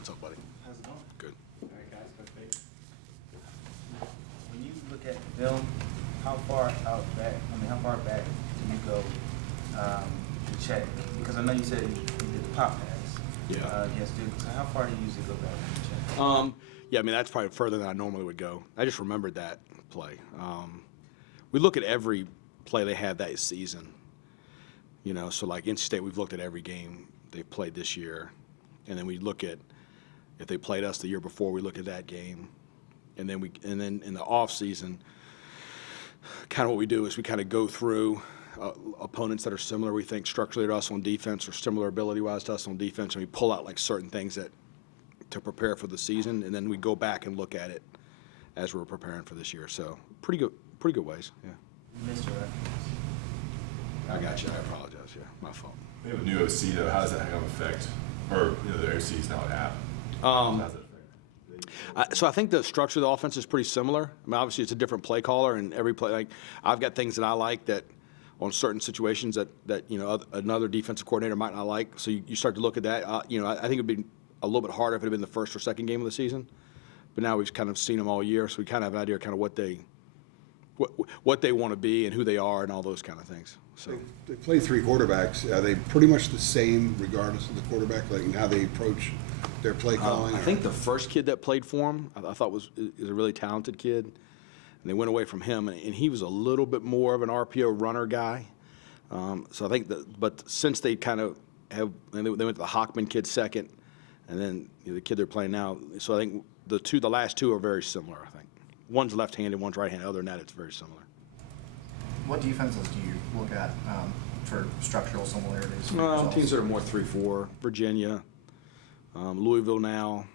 What's up, buddy? How's it going? Good. All right, guys, Coach Bates. When you look at film, how far back do you go to check? Because I know you said you did the pop pass against Duke. So how far do you usually go back and check? Yeah, I mean, that's probably further than I normally would go. I just remembered that play. We look at every play they had that season. You know, so like NC State, we've looked at every game they've played this year. And then we look at if they played us the year before, we look at that game. And then in the off season, kind of what we do is we kind of go through opponents that are similar, we think structurally to us on defense or similar ability-wise to us on defense, and we pull out like certain things that to prepare for the season, and then we go back and look at it as we're preparing for this year. So pretty good ways. Yeah. You missed your reference. I got you. I apologize. Yeah, my fault. We have a new OC though. How does that kind of affect, or the OC is now an app? How does that affect? So I think the structure of the offense is pretty similar. I mean, obviously it's a different play caller, and every play, like I've got things that I like that on certain situations that you know another defensive coordinator might not like. So you start to look at that. You know, I think it'd be a little bit harder if it had been the first or second game of the season. But now we've kind of seen them all year, so we kind of have an idea of kind of what they want to be and who they are and all those kind of things. So They play three quarterbacks. Are they pretty much the same regardless of the quarterback, like in how they approach their play calling? I think the first kid that played for him, I thought is a really talented kid, and they went away from him, and he was a little bit more of an RPO runner guy. So I think but since they kind of have, and they went to the Hockman kid second, and then the kid they're playing now. So I think the last two are very similar. I think one's left-handed, one's right-handed. Other than that, it's very similar. What defenses do you look at for structural similarities? Teams that are more 3-4, Virginia, Louisville now,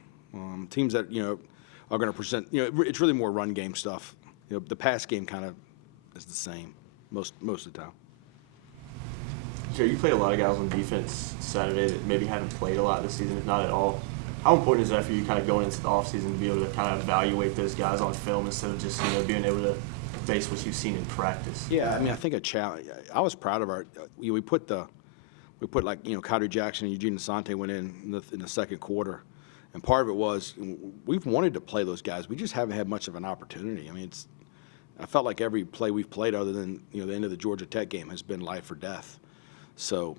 teams that are going to present. It's really more run game stuff. The pass game kind of is the same most of the time. So you play a lot of guys on defense Saturday that maybe haven't played a lot this season, if not at all. How important is that for you kind of going into the offseason to be able to kind of evaluate those guys on film instead of just being able to base what you've seen in practice? Yeah, I mean, I think a challenge. I was proud of we put like Kyrie Jackson and Eugene Asante went in the second quarter, and part of it was we've wanted to play those guys. We just haven't had much of an opportunity. I mean, I felt like every play we've played other than the end of the Georgia Tech game has been life or death. So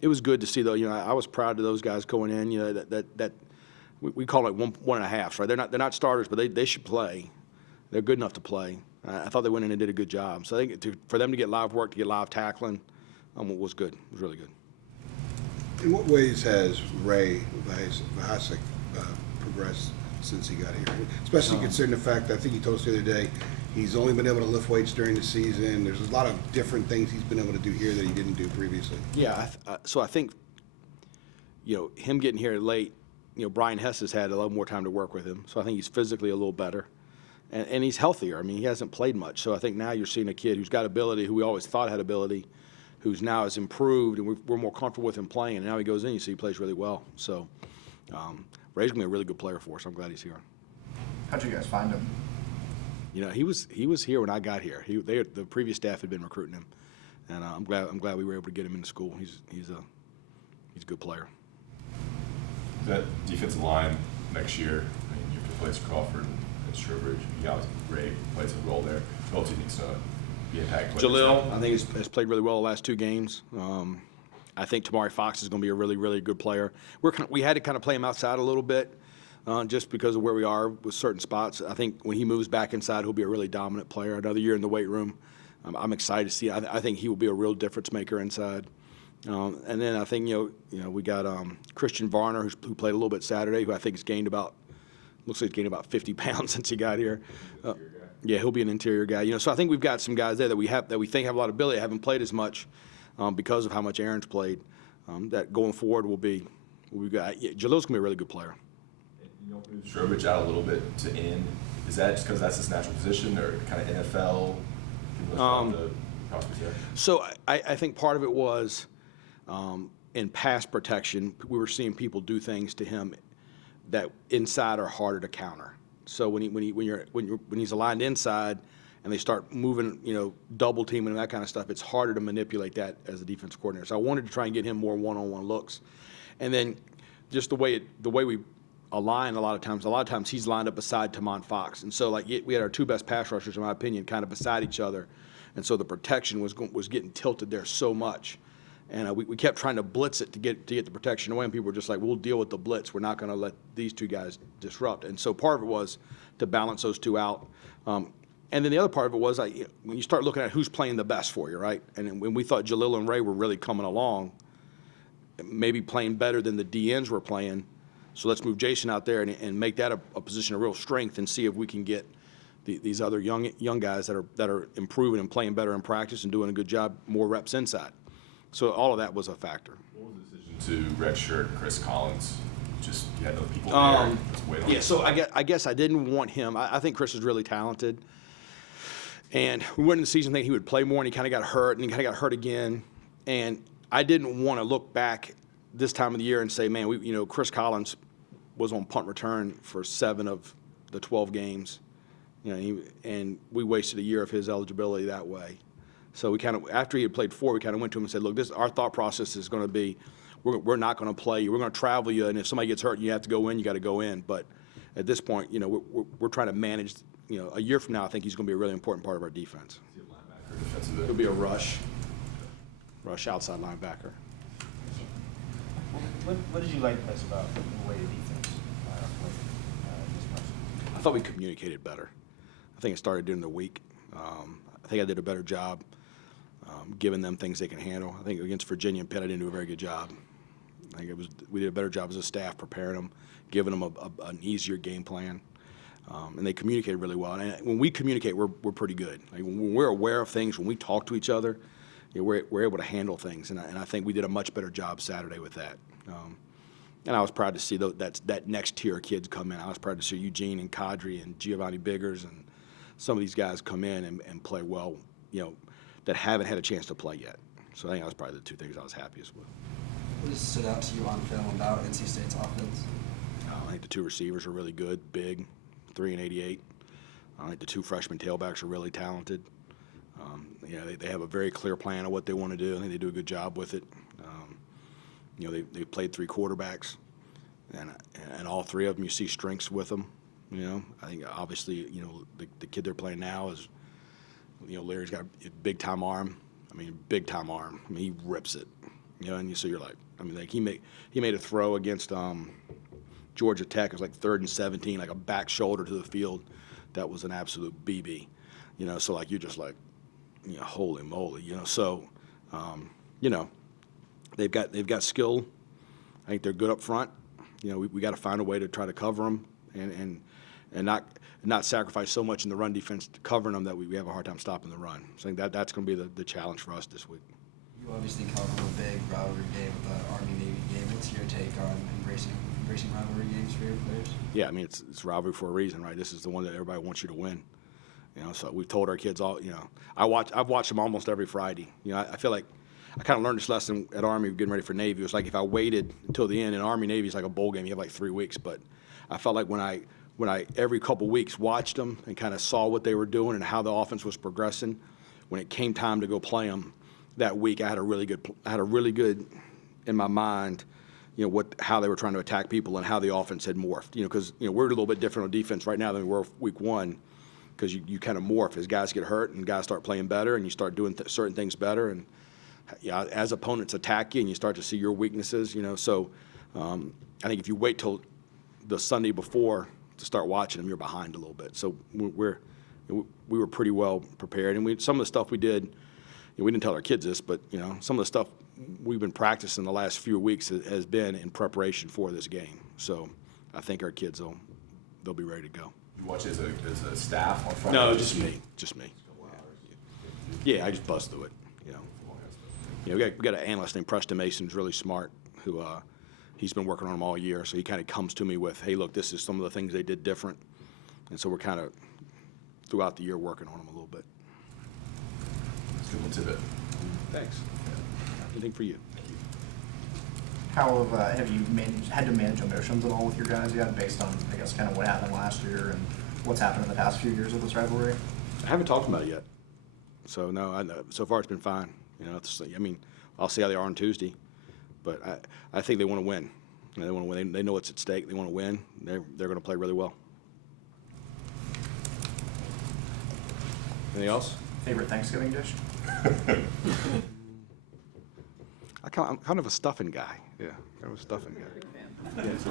it was good to see though. I was proud of those guys going in. That we call it one and a half, right? They're not starters, but they should play. They're good enough to play. I thought they went in and did a good job. So I think for them to get live work, to get live tackling, was good. It was really good. In what ways has Ray Vahasek progressed since he got here? Especially considering the fact that I think he told us the other day he's only been able to lift weights during the season. There's a lot of different things he's been able to do here that he didn't do previously. Yeah, so I think him getting here late, Brian Hess has had a little more time to work with him. So I think he's physically a little better. And he's healthier. I mean, he hasn't played much. So I think now you're seeing a kid who's got ability, who we always thought had ability, who's now has improved, and we're more comfortable with him playing. And now he goes in, you see he plays really well. So Ray's going to be a really good player for us. I'm glad he's here. How'd you guys find him? He was here when I got here. The previous staff had been recruiting him, and I'm glad we were able to get him into school. He's a good player. That defensive line next year, I mean, you have to replace Crawford and Strobridge. Ray plays a role there. Who else needs to be impacted? Jalil, I think, has played really well the last two games. I think Tamari Fox is going to be a really, really good player. We had to kind of play him outside a little bit just because of where we are with certain spots. I think when he moves back inside, he'll be a really dominant player. Another year in the weight room. I'm excited to see. I think he will be a real difference maker inside. And then I think we got Christian Varner who played a little bit Saturday, who I think has gained about. Looks like he's gained about 50 pounds since he got here. Yeah, he'll be an interior guy. So I think we've got some guys there that we think have a lot of ability, haven't played as much because of how much Aaron's played. That going forward will be good. Yeah, Jalil's gonna be a really good player. Move Strobridge out a little bit to end. Is that just because that's his natural position, or kind of NFL? So I think part of it was in pass protection. We were seeing people do things to him that inside are harder to counter. So when he's aligned inside and they start moving, double teaming and that kind of stuff, it's harder to manipulate that as a defensive coordinator. So I wanted to try and get him more one-on-one looks. And then just the way we align a lot of times he's lined up beside Tamon Fox. And so, like, we had our two best pass rushers, in my opinion, kind of beside each other. And so the protection was getting tilted there so much. And we kept trying to blitz it to get the protection away. And people were just like, we'll deal with the blitz. We're not going to let these two guys disrupt. And so part of it was to balance those two out. And then the other part of it was, when you start looking at who's playing the best for you, right? And when we thought Jalil and Ray were really coming along, maybe playing better than the DNs were playing, so let's move Jason out there and make that a position of real strength and see if we can get these other young guys that are improving and playing better in practice and doing a good job, more reps inside. So all of that was a factor. What was the decision to redshirt Chris Collins? Just you had other people there. Let's wait on Yeah, so I guess I didn't want him. I think Chris is really talented. And we went into the season thinking he would play more, and he kind of got hurt, and he kind of got hurt again. And I didn't want to look back this time of the year and say, man, Chris Collins was on punt return for 7 of the 12 games, and we wasted a year of his eligibility that way. So we kind of, after he had played 4, we kind of went to him and said, look, our thought process is going to be, we're not going to play you. We're going to travel you, and if somebody gets hurt and you have to go in, you got to go in. But at this point, we're trying to manage. A year from now, I think he's going to be a really important part of our defense. He'll be a rush outside linebacker. What did you like best about the way the defense played this month? I thought we communicated better. I think it started during the week. I think I did a better job giving them things they can handle. I think against Virginia and Pitt, I didn't do a very good job. I think we did a better job as a staff preparing them, giving them an easier game plan. And they communicated really well. And when we communicate, we're pretty good. Like, when we're aware of things, when we talk to each other, we're able to handle things. And I think we did a much better job Saturday with that. And I was proud to see that next tier of kids come in. I was proud to see Eugene and Kadri and Giovanni Biggers and some of these guys come in and play well, that haven't had a chance to play yet. So I think that was probably the two things I was happiest with. What has stood out to you on film about NC State's offense? I think the two receivers are really good, big, 3 and 88. I think the two freshman tailbacks are really talented. They have a very clear plan of what they want to do. I think they do a good job with it. They played 3 quarterbacks, and all 3 of them you see strengths with them. I think obviously the kid they're playing now is, Larry's got a big time arm. Big time arm. He rips it. And so you're like, he made a throw against Georgia Tech. It was like 3rd and 17, like a back shoulder to the field. That was an absolute BB. So like you're just like, holy moly. So they've got skill. I think they're good up front. We got to find a way to try to cover them and not sacrifice so much in the run defense to covering them that we have a hard time stopping the run. So I think that's going to be the challenge for us this week. You obviously cover a big rivalry game with the Army-Navy game. What's your take on embracing rivalry games for your players? Yeah, it's rivalry for a reason, right? This is the one that everybody wants you to win. So we've told our kids all. I've watched them almost every Friday. I feel like I kind of learned this lesson at Army getting ready for Navy. It was like if I waited until the end, and Army-Navy is like a bowl game. You have like 3 weeks, but I felt like when I every couple weeks watched them and kind of saw what they were doing and how the offense was progressing, when it came time to go play them that week, I had a really good in my mind, how they were trying to attack people and how the offense had morphed. Because we're a little bit different on defense right now than we were week 1, because you kind of morph as guys get hurt and guys start playing better and you start doing certain things better, and as opponents attack you and you start to see your weaknesses. So I think if you wait till the Sunday before to start watching them, you're behind a little bit. So we were pretty well prepared, and some of the stuff we did, we didn't tell our kids this, but some of the stuff we've been practicing the last few weeks has been in preparation for this game. So I think our kids they'll be ready to go. You watch as a staff on Friday? No, just me. Yeah, I just buzzed through it. We got an analyst named Preston Mason who's really smart, who he's been working on them all year. So he kind of comes to me with, hey, look, this is some of the things they did different. And so we're kind of, throughout the year, working on them a little bit. It's a good one, Tidbit. Thanks. Anything for you? How have you had to manage emotions at all with your guys yet, based on, I guess, kind of what happened last year and what's happened in the past few years with this rivalry? I haven't talked about it yet. So, no, so far it's been fine. I'll see how they are on Tuesday. But I think they want to win. And they want to win. They know it's at stake. They want to win. They're going to play really well. Anything else? Favorite Thanksgiving dish? I'm kind of a stuffing guy. Yeah, kind of a stuffing guy. It's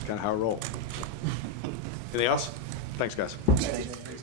kind of how I roll. Anything else? Thanks, guys. Thanks.